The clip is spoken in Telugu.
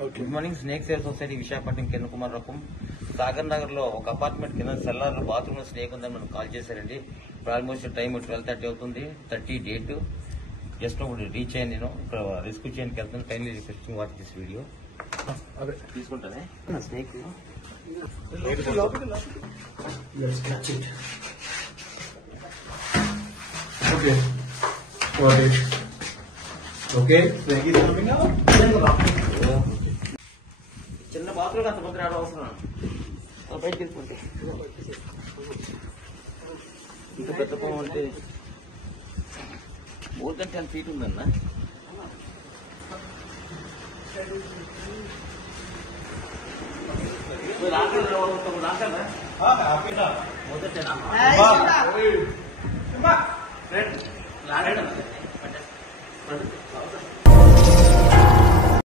Good morning. Snake save society Visakhapatnam Kiran Kumar రకం సాగర్ నగర్ లో ఒక అపార్ట్మెంట్ కింద సెల్లార్ లో బాత్రూమ్ లో స్నేక్ ఉందని మనం కాల్ చేశారండి. ఇప్పుడు ఆల్మోస్ట్ టైం 12:30 అవుతుంది. 30 డేట్ జస్ట్ ఇప్పుడు రీచ్ అయ్యాను. నేను ఇక్కడ రెస్క్యూ చేయడానికి వెళ్తాను. Kindly requesting watch this video. తీసుకుంటానే స్నేక్ చిన్న బాత్రూమ్ అంత మంది రావడం అవసరం. బయటకి వెళ్ళిపోతే ఇంత పెద్ద పొలం అంటే మోర్ దెన్ 10 feet ఉందన్నా. మొదట